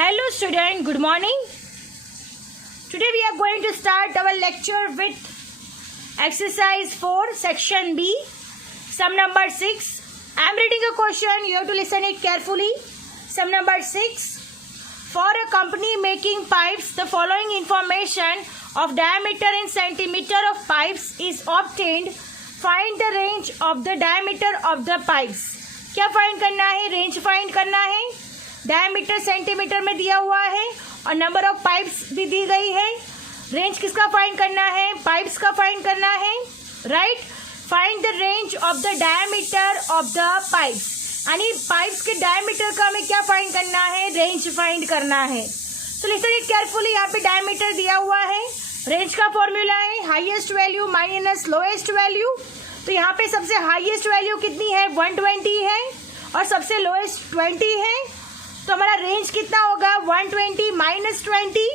Hello student, good morning. Today we are going to start our lecture with exercise 4 section B, sum number 6. I am reading a question, you have to listen it carefully. Sum number 6. For a company making pipes, the following information of diameter in centimeter of pipes is obtained. Find the range of the diameter of the pipes. क्या find करना है? Range find करना है. Diameter centimetre में दिया हुआ है और नंबर ऑफ पाइप्स भी दी गई है. रेंज किसका फाइंड करना है? पाइप्स का फाइंड करना है. Right. Find the range of the diameter of the pipes. यानी पाइप्स के डायमीटर का हमें क्या फाइंड करना है? रेंज फाइंड करना है. तो लिसन इट केयरफुली. यहाँ पे डायमीटर दिया हुआ है. रेंज का फॉर्मूला है highest value minus lowest value. तो यहाँ पे सबसे हाईएस्ट वैल्यू कितनी है? 120 है और सबसे लोएस्ट 20 है. तो हमारा रेंज कितना होगा? 120 minus 20.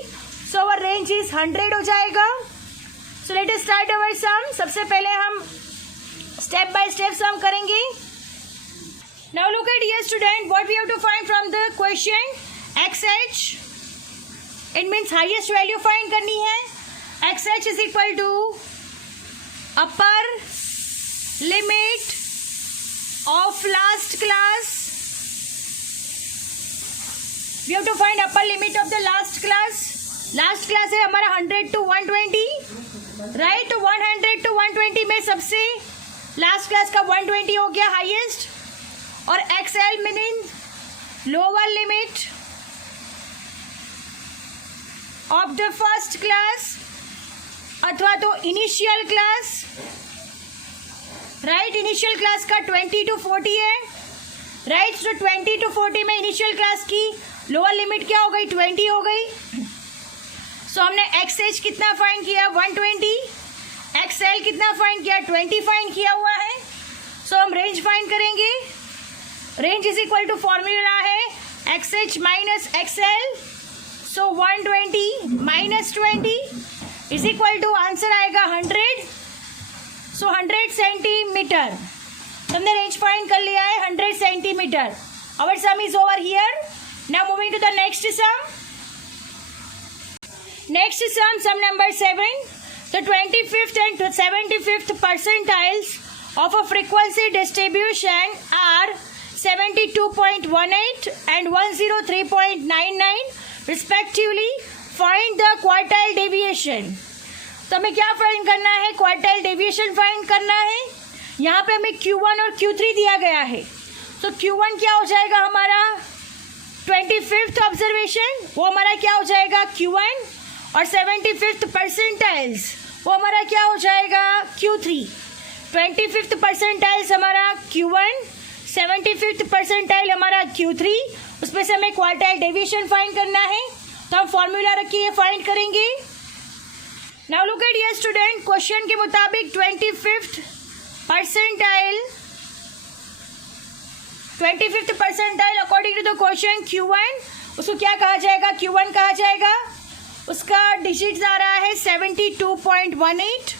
So our range is 100 हो जाएगा. So let us start our sum. सबसे पहले हम स्टेप बाय स्टेप सम करेंगे. Now look at here student, what we have to find from the question. XH it means highest value find करनी है. XH is equal to upper limit of last class. We have to find upper limit of the last class. Last class है हमारा 100 to 120, right? तो 100 to 120 में सबसे last class का 120 हो गया highest. और XL means lower limit of the first class अथवा तो initial class, right? initial class का 20 to 40 है, right? तो 20 to 40 में initial class की लोअर लिमिट क्या हो गई? 20 हो गई. सो हमने XH कितना फाइंड किया? 120. XL कितना फाइंड किया? 20 फाइंड किया हुआ है. सो हम रेंज फाइंड करेंगे. Range is equal to formula है XH minus XL. So 120 minus 20 is equal to answer आएगा 100. So 100 centimetre. हमने रेंज फाइंड कर लिया है 100 centimetre. Our sum is over here. Now moving to the next sum. Next sum, sum number 7. The 25th and 75th percentiles of a frequency distribution are 72.18 and 103.99 respectively. Find the quartile deviation. तो हमें क्या find करना है? Quartile deviation find करना है. यहाँ पे हमें Q1 और Q3 दिया गया है. तो Q1 क्या हो जाएगा हमारा? 25th ऑब्जर्वेशन वो हमारा क्या हो जाएगा? Q1. और 75th परसेंटाइल्स वो हमारा क्या हो जाएगा? Q3. 25th परसेंटाइल्स हमारा Q1, 75th परसेंटाइल हमारा Q3. उसमें से हमें क्वार्टाइल डेविएशन फाइंड करना है. तो हम फॉर्मूला रखिए, फाइंड करेंगे. Now look at here student, question के मुताबिक 25th percentile according to the question Q1, उसको क्या कहा जाएगा? Q1 कहा जाएगा. उसका डिजिट्स आ रहा है 72.18.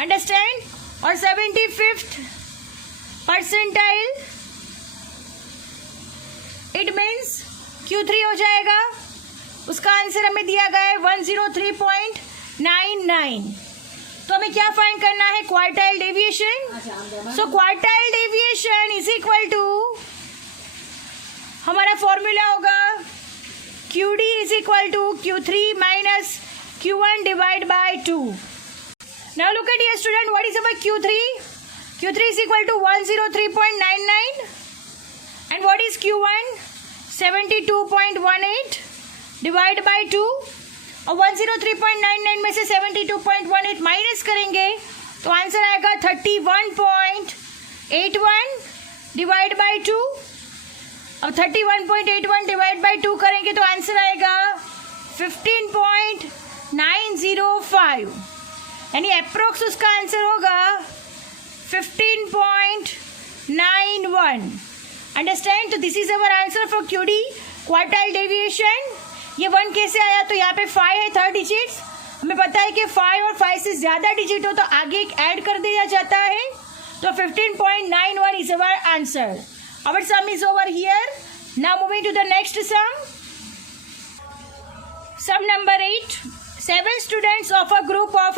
अंडरस्टैंड. और 75th percentile it means Q3 हो जाएगा. उसका आंसर हमें दिया गया है 103.99. तो हमें क्या फाइंड करना है? Quartile deviation. So quartile deviation is equal to हमारा फॉर्मूला होगा QD is equal to Q3 minus Q1 divide by 2. Now look at here student, what is our Q3? Q3 is equal to 103.99 and what is Q1? 72.18 divide by 2. और 103.99 में से 72.18 minus करेंगे तो answer आएगा 31.81 divide by 2. अब 31.81 divide by 2 करेंगे तो answer आएगा 15.905. यानी अप्रोक्स उसका आंसर होगा 15.91. अंडरस्टैंड. तो this is our answer for QD quartile deviation. ये 1 कैसे आया? तो यहाँ पे 5 है, थर्ड डिजिट्स. हमें पता है कि 5 और 5 से ज़्यादा डिजिट हो तो आगे एक ऐड कर दिया जाता है. तो 15.91 is our answer. Our sum is over here. Now moving to the next sum. Sum number 8. 7 students of a group of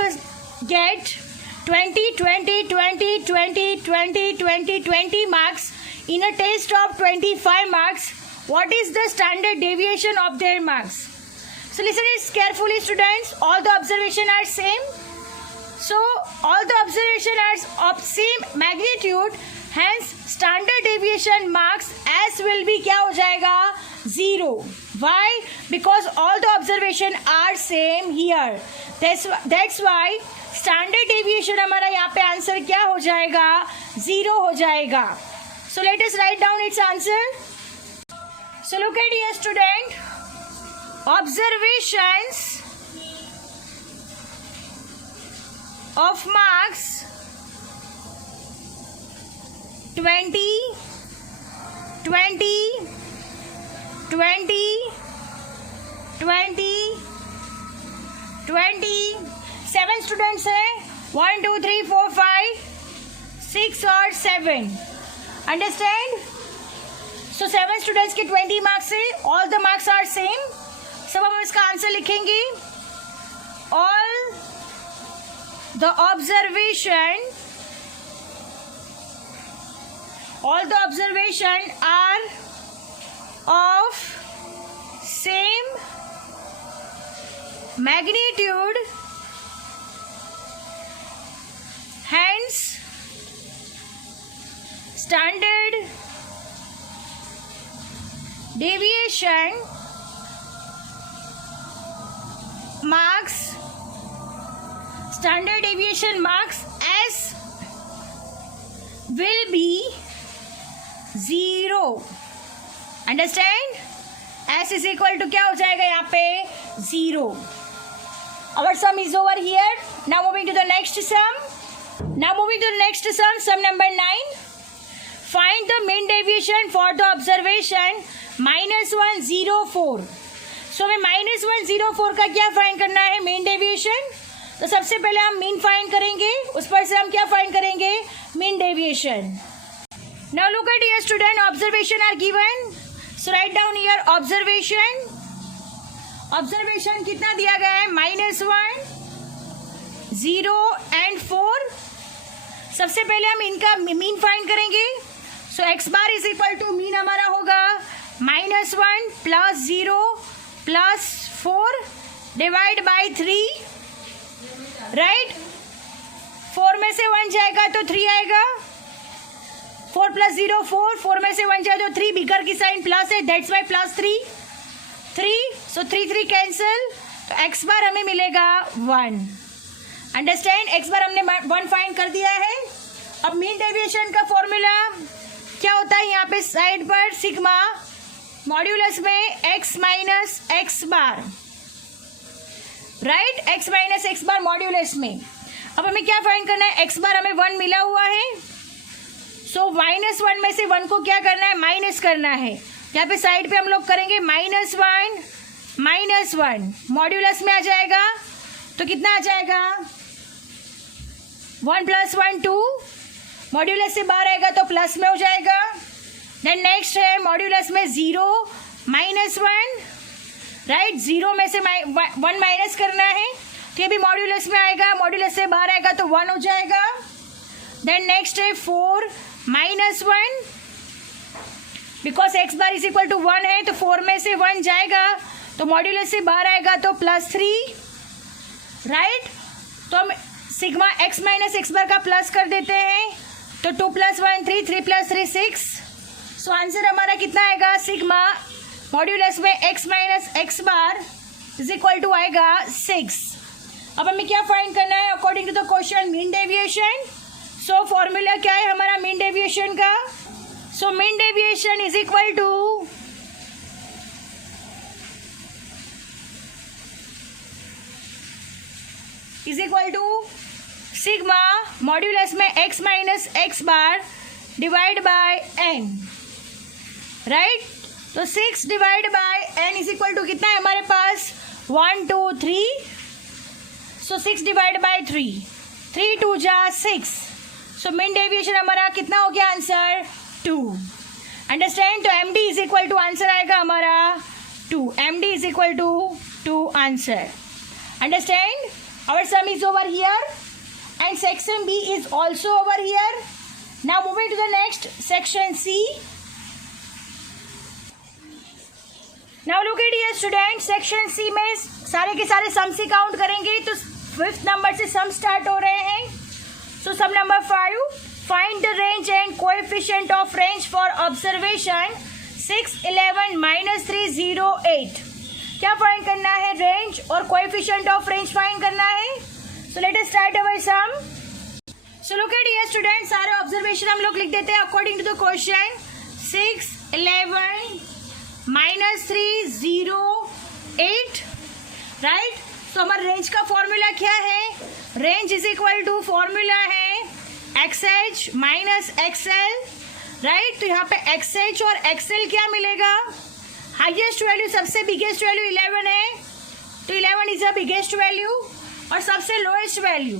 get 20, 20, 20, 20, 20, 20, 20 marks in a test of 25 marks. What is the standard deviation of their marks? So listen this carefully, students. All the observation are same. So all the observation are of same magnitude. Hence standard deviation marks S will be क्या हो जाएगा? 0. Why? Because all the observation are same here. That's why standard deviation हमारा यहाँ पे answer क्या हो जाएगा? 0 हो जाएगा. So let us write down its answer. So look at here, student. Observations of marks 20, 20, 20, 20, 20. 7 students है. 1, 2, 3, 4, 5, 6 और 7. Understand? So 7 students के 20 marks है. All the marks are same. सब हम इसका आंसर लिखेंगे. All the observation are of same magnitude, hence standard deviation marks S will be 0. Understand? S is equal to क्या हो जाएगा यहाँ पे? 0. Our sum is over here. Now moving to the next sum. Sum number 9. Find the mean deviation for the observation -1, 0, 4. So हमें -1, 0, 4 का क्या find करना है? Mean deviation. तो सबसे पहले हम मीन फाइंड करेंगे, उस पर से हम क्या फाइंड करेंगे? Mean deviation. Now look at here, student. Observation are given. So write down here observation. Observation कितना दिया गया है? -1, 0 and 4. सबसे पहले हम इनका मीन फाइंड करेंगे. So x bar is equal to mean हमारा होगा -1 plus 0 plus 4 divide by 3. Right? 4 में से 1 जाएगा तो 3 आएगा. 4 plus 0 4. 4 में से 1 जाए तो 3. बिगर की साइन प्लस है, that's why plus 3. So 3 cancel. तो एक्स बार हमें मिलेगा 1. अंडरस्टैंड? एक्स बार हमने 1 फाइंड कर दिया है. अब मीन डेविएशन का फॉर्मूला क्या होता है? यहाँ पे साइड पर सिग्मा मॉड्यूलस में x माइनस एक्स बार. राइट? x माइनस एक्स बार मॉड्यूलस में. अब हमें क्या फाइंड करना है? एक्स बार हमें 1 मिला हुआ है. सो -1 में से 1 को क्या करना है? माइनस करना है. यहाँ पे साइड पे हम लोग करेंगे -1 मॉड्यूलस में आ जाएगा. तो कितना आ जाएगा? 1 + 1 2. मॉड्यूलस से बाहर आएगा तो प्लस में हो जाएगा. देन नेक्स्ट है मॉड्यूलस में 0 -1. राइट? 0 में से 1 माइनस करना है. तो ये भी मॉड्यूलस में आएगा. मॉड्यूलस से बाहर आएगा तो 1 हो जाएगा. देन नेक्स्ट है 4 -1. Because x bar is equal to 1 है तो 4 में से 1 जाएगा तो मॉड्यूलस से बाहर आएगा तो +3. राइट? तो हम सिग्मा x माइनस एक्स बार का प्लस कर देते हैं. तो 2 + 1 3, 3 + 3 6. सो आंसर हमारा कितना आएगा? सिग्मा मॉड्यूलस में x minus x bar is equal to आएगा 6. अब हमें क्या फाइंड करना है? According to the question mean deviation. So formula क्या है हमारा मीन डेविएशन का? So mean deviation is equal to sigma modulus में x minus x bar divide by n. Right? तो 6 divide by n is equal to कितना है हमारे पास? 1 2 3. सो 6 divide bye 3. 3 2 जा 6. सो मीन डेविएशन हमारा कितना हो गया? आंसर 2. अंडरस्टैंड? तो M D is equal to answer आएगा हमारा 2. M D is equal to 2. to answer. Understand? Our sum is over here and section B is also over here. Now moving to the next section C. Now look at here students, section C में सारे के सारे सम से count करेंगे तो 5th number से सम start हो रहे हैं. So sum number 5, find the range and coefficient of range for observation 6, 11, -3, 0, 8. क्या फाइंड करना है? रेंज और कोएफिशिएंट ऑफ रेंज फाइंड करना है. So let us start our sum. So look at here student, सारे ऑब्जर्वेशन हम लोग लिख देते हैं according to the question. 6, 11, -3, 0, 8. Right. तो हमारा रेंज का फॉर्मूला क्या है? Range is equal to formula है XH माइनस XL. राइट. तो यहाँ पे XH और XL क्या मिलेगा? हाईएस्ट वैल्यू, सबसे बिगेस्ट वैल्यू 11 है, तो 11 इज द बिगेस्ट वैल्यू. और सबसे लोएस्ट वैल्यू,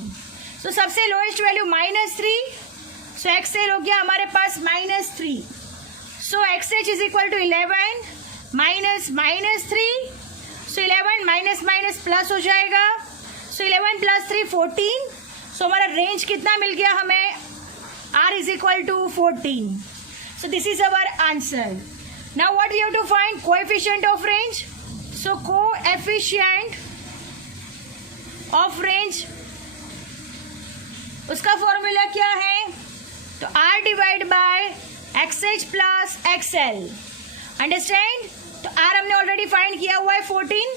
तो सबसे लोएस्ट वैल्यू -3. सो XL हो गया हमारे पास -3. So XH is equal to 11 minus -3. So 11 minus minus plus हो जाएगा. सो 11 + 3 14. सो हमारा रेंज कितना मिल गया हमें? R is equal to 14. So this is our answer. Now what we have to find? Coefficient of range. So coefficient of range, उसका formula क्या है? तो R divide by XH plus XL. Understand? तो R हमने already find किया हुआ है 14.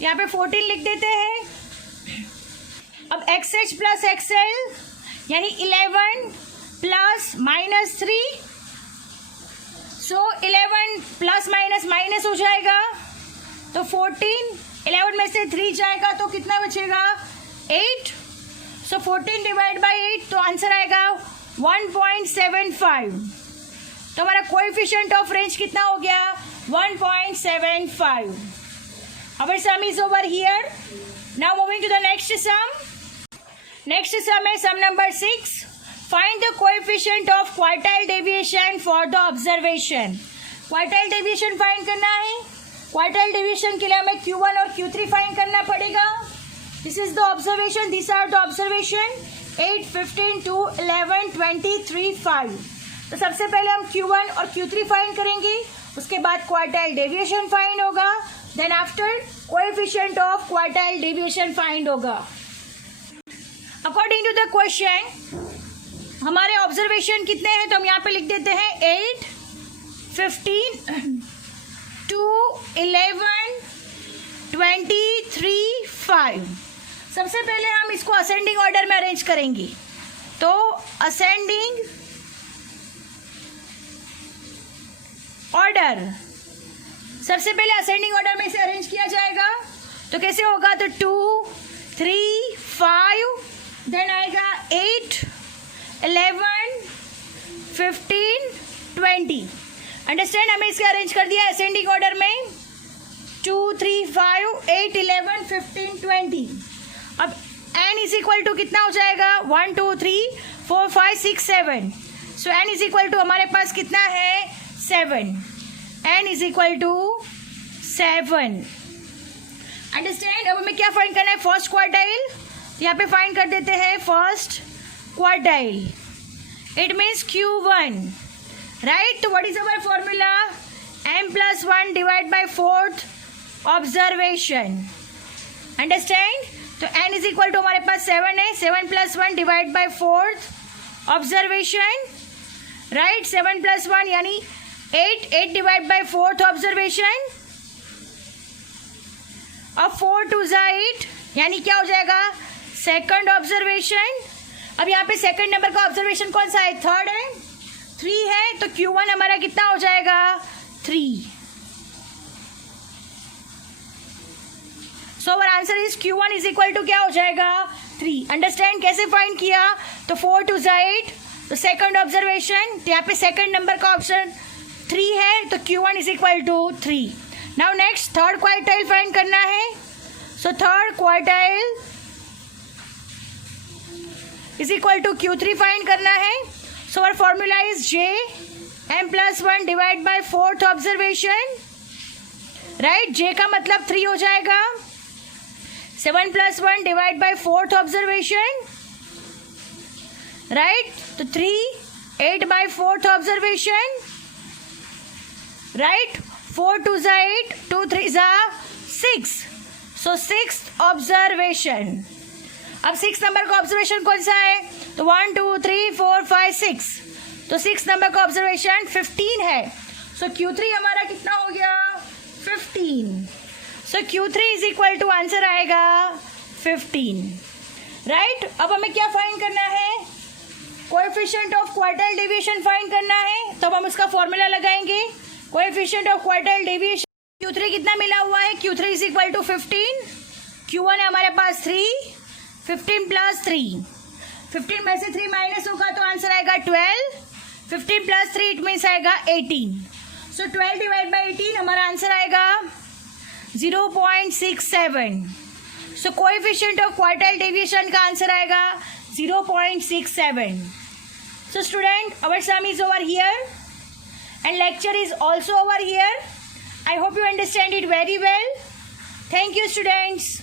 यहाँ पे 14 लिख देते हैं. अब XH प्लस XL यानी 11 plus -3. So 11 plus minus minus हो जाएगा, तो 14. 11 में से 3 जाएगा तो कितना बचेगा? 8. सो 14 डिवाइड बाय 8, तो आंसर आएगा 1.75. तो हमारा कोएफिशिएंट ऑफ रेंज कितना हो गया? 1.75. Our sum is over here. Now moving to the next sum. Next sum है sum number 6. Find the coefficient of quartile deviation for the observation. Quartile deviation find करना है. Quartile deviation के लिए हमें Q1 और Q3 फाइंड करना पड़ेगा. This is the observation. These are the observation 8, 15, 2, 11, 20, 3, 5. तो सबसे पहले हम Q1 और Q3 फाइंड करेंगे. उसके बाद quartile deviation फाइंड होगा. Then after coefficient of quartile deviation find होगा. According to the question, हमारे ऑब्जर्वेशन कितने हैं? तो हम यहाँ पे लिख देते हैं 8, 15, 2, 11, 20, 3, 5. सबसे पहले हम इसको असेंडिंग ऑर्डर में अरेंज करेंगे. तो असेंडिंग ऑर्डर, सबसे पहले असेंडिंग ऑर्डर में इसे अरेंज किया जाएगा. तो कैसे होगा? तो 2, 3, 5, देन आएगा 8, 11, 15, 20. अंडरस्टैंड? हमें इसके अरेंज कर दिया असेंडिंग ऑर्डर में. 2, 3, 5, 8, 11, 15, 20. अब n इज इक्वल टू कितना हो जाएगा? 1, 2, 3, 4, 5, 6, 7. So n is equal to हमारे पास कितना है? 7. n is equal to 7. Understand? अब हमें क्या फाइंड करना है? First quartile. यहाँ पे फाइंड कर देते हैं first quartile. It means Q1. Right? So what is our formula? M plus 1 divided by 4th observation. Understand? तो n is equal to हमारे पास 7 है. 7 plus 1 divided by 4th observation. Right? 7 plus 1 यानी 8. 8 divided by 4th observation. अब 4 2 जा 8 यानी क्या हो जाएगा? Second observation. अब यहाँ पे सेकंड नंबर का ऑब्जर्वेशन कौन सा है? थर्ड है. 3 है, तो Q1 हमारा कितना हो जाएगा? 3. So our answer is Q1 is equal to क्या हो जाएगा? 3. अंडरस्टैंड? कैसे फाइंड किया? तो 4 2 जा 8, तो सेकंड ऑब्जर्वेशन. तो यहाँ पे सेकंड नंबर का ऑप्शन 3 है, तो Q1 is equal to 3. Now next third quartile find करना है. So third quartile is equal to Q3 find करना है. So our formula is J M plus 1 divide by 4th observation. Right? J का मतलब 3 हो जाएगा. 7 plus 1 divide by 4th observation, right? So 3, 8 by 4th observation, right? 4 2s are 8, 2 3s are 6. So 6th observation. अब 6 number का observation कौन सा है? तो 1 2 3 4 5 6. तो 6 नंबर का ऑब्जर्वेशन 15 है. सो Q3 हमारा कितना हो गया? 15. So Q3 is equal to answer आएगा 15. राइट? अब हमें क्या फाइंड करना है? Coefficient of quartile deviation find करना है. तो अब हम उसका फॉर्मूला लगाएंगे. Coefficient of quartile deviation Q3 कितना मिला हुआ है? Q3 is equal to 15. Q1 है हमारे पास 3. 15 प्लस 3. 15 में से 3 माइनस होगा तो आंसर आएगा 12. 15 प्लस 3 इट मीन्स आएगा 18. सो 12 डिवाइड बाई 18 हमारा आंसर आएगा 0.67. सो कोएफिशिएंट ऑफ क्वार्टाइल डेविएशन का आंसर आएगा 0.67. So student, our sum is over here and lecture is also over here. I hope you understand it very well. Thank you, students.